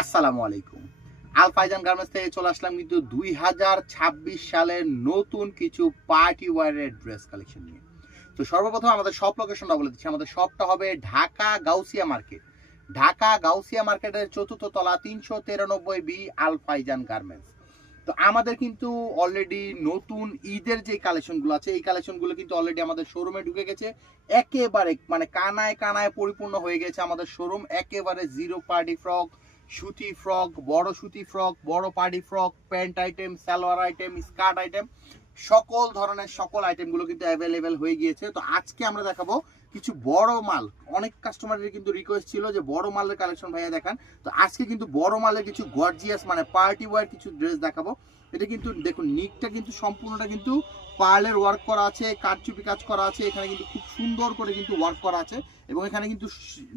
আসসালামু আলাইকুম। আল ফাইজান গার্মেন্টস থেকে চলে আসলাম কিন্তু 2026 সালের নতুন কিছু পার্টি ওয়্যারের ড্রেস কালেকশন নিয়ে। তো সর্বপ্রথম আমাদের শপ লোকেশনটা বলে দিচ্ছি। আমাদের শপটা হবে ঢাকা গাউসিয়া মার্কেট। ঢাকা গাউসিয়া মার্কেটের 4র্থ তলা 393 বি আল ফাইজান গার্মেন্টস। তো আমাদের কিন্তু অলরেডি নতুন ঈদের যে কালেকশনগুলো আছে এই কালেকশনগুলো কিন্তু অলরেডি আমাদের শোরুমে ঢুকে গেছে। একেবারে মানে কানায় কানায় পরিপূর্ণ হয়ে গেছে আমাদের শোরুম। একেবারে জিরো পার্টি ফ্রক, সুতি ফ্রক, বড় সুতি ফ্রক, বড় party frock, pant item, salwar item, skirt item, সকল ধরনের সকল আইটেমগুলো কিন্তু অ্যাভেলেবেল হয়ে গিয়েছে। তো আজকে আমরা দেখাবো কিছু বড় মাল। অনেক কাস্টমারের কিন্তু রিকোয়েস্ট ছিল যে বড় মালের কালেকশন ভাইয়া দেখান। তো আজকে কিন্তু বড় মালের কিছু গর্জিয়াস মানে পার্টি ওয়্যার কিছু ড্রেস দেখাবো। এটা কিন্তু দেখুন নিকটা কিন্তু সম্পূর্ণটা কিন্তু পার্লের ওয়ার্ক করা আছে, কারচুপি কাজ করা আছে। এখানে কিন্তু খুব সুন্দর করে কিন্তু ওয়ার্ক করা আছে এবং এখানে কিন্তু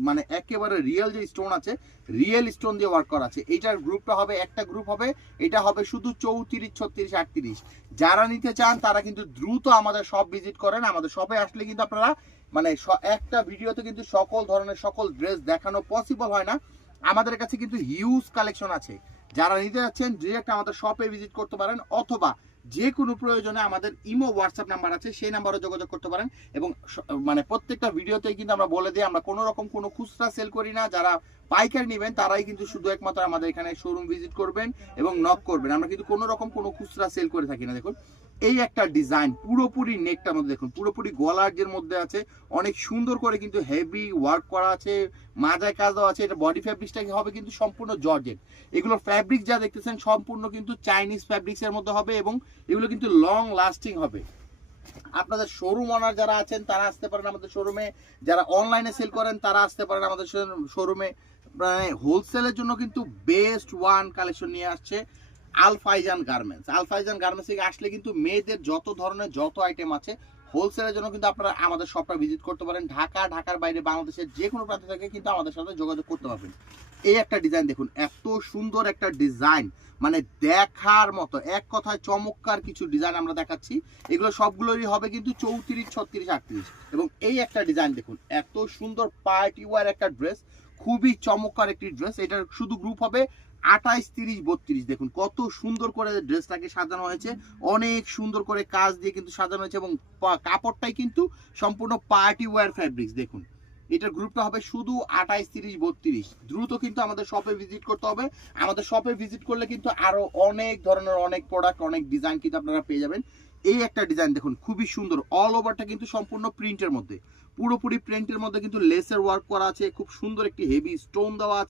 মানে একেবারে রিয়েল যে স্টোন আছে রিয়েল স্টোন দিয়ে ওয়ার্ক করা আছে। এইটার গ্রুপটা হবে একটা গ্রুপ হবে, এটা হবে শুধু 34, 36, 38। যারা নিতে চান তারা কিন্তু দ্রুত আমাদের শপ ভিজিট করেন। আমাদের শপে আসলে কিন্তু আপনারা মানে একটা ভিডিওতে কিন্তু সকল ধরনের সকল ড্রেস দেখানো পসিবল হয় না। আমাদের কাছে কিন্তু হিউজ কালেকশন আছে। যারা নিতে যাচ্ছেন ডিরেক্ট আমাদের শপে ভিজিট করতে পারেন অথবা যে কোনো প্রয়োজনে আমাদের ইমো হোয়াটসঅ্যাপ নাম্বার আছে সেই নাম্বারে যোগাযোগ করতে পারেন। এবং মানে প্রত্যেকটা ভিডিওতেই কিন্তু আমরা বলে দিই আমরা কোনো রকম কোনো খুচরা সেল করি না। যারা পাইকারি নেবেন তারাই কিন্তু শুধু একমাত্র আমাদের এখানে শোরুম ভিজিট করবেন এবং নক করবেন। আমরা কিন্তু কোনো রকম কোনো খুচরা সেল করে থাকি না। দেখুন এই একটা ডিজাইন পুরোপুরি নেকটার মধ্যে দেখুন পুরোপুরি গলার মধ্যে আছে, অনেক সুন্দর করে কিন্তু হেভি ওয়ার্ক করা আছে, মাজায় কাজও আছে। এটা বডি ফ্যাব্রিক্সটা হবে কিন্তু সম্পূর্ণ জর্জেট। এগুলোর ফ্যাব্রিক যা দেখতেছেন সম্পূর্ণ কিন্তু চাইনিজ ফ্যাব্রিক্স এর মধ্যে হবে এবং এগুলো কিন্তু লং লাস্টিং হবে। আপনাদের শোরুম ওনার যারা আছেন তারা আসতে পারেন আমাদের শোরুমে, যারা অনলাইনে সেল করেন তারা আসতে পারেন আমাদের শোরুমে। মানে হোলসেলের জন্য কিন্তু বেস্ট ওয়ান কালেকশন নিয়ে আসছে আল ফাইজান গার্মেন্টস। আল ফাইজান গার্মেন্টস থেকে আসলে কিন্তু মেয়েদের যত ধরনের যত আইটেম আছে হোলসেলের জন্য কিন্তু আপনারা আমাদের শপটা ভিজিট করতে পারেন। ঢাকার বাইরে বাংলাদেশের যে কোনো প্রান্ত থেকে কিন্তু আমাদের সাথে যোগাযোগ করতে পারবেন। এই একটা ডিজাইন দেখুন, এত সুন্দর একটা ডিজাইন মানে দেখার মতো, এক কথায় চমৎকার কিছু ডিজাইন আমরা দেখাচ্ছি। এগুলো সবগুলোরই হবে কিন্তু 34, 36, 38। এবং এই একটা ডিজাইন দেখুন, এত সুন্দর পার্টি ওয়্যার একটা ড্রেস, খুবই চমৎকার একটি ড্রেস। এটার শুধু গ্রুপ হবে 28, 30, 32। দেখুন কত সুন্দর করে ড্রেসটাকে সাজানো হয়েছে, অনেক সুন্দর করে কাজ দিয়ে কিন্তু সাজানো হয়েছে এবং কাপড়টাই কিন্তু সম্পূর্ণ পার্টি ওয়্যার ফ্যাব্রিক্স। দেখুন এটার গ্রুপটা হবে শুধু 28, 30, 32। দ্রুত কিন্তু আমাদের শপে ভিজিট করতে হবে। আমাদের শপে ভিজিট করলে কিন্তু আরো অনেক ধরনের অনেক প্রোডাক্ট অনেক ডিজাইন কিন্তু আপনারা পেয়ে যাবেন। এই একটা ডিজাইন দেখুন খুবই সুন্দর, অল ওভারটা কিন্তু সম্পূর্ণ প্রিন্টের মধ্যে, পুরোপুরি প্রিন্টের মধ্যে কিন্তু লেসের ওয়ার্ক করা আছে, খুব সুন্দর একটি হেভি স্টোন দেওয়া আছে।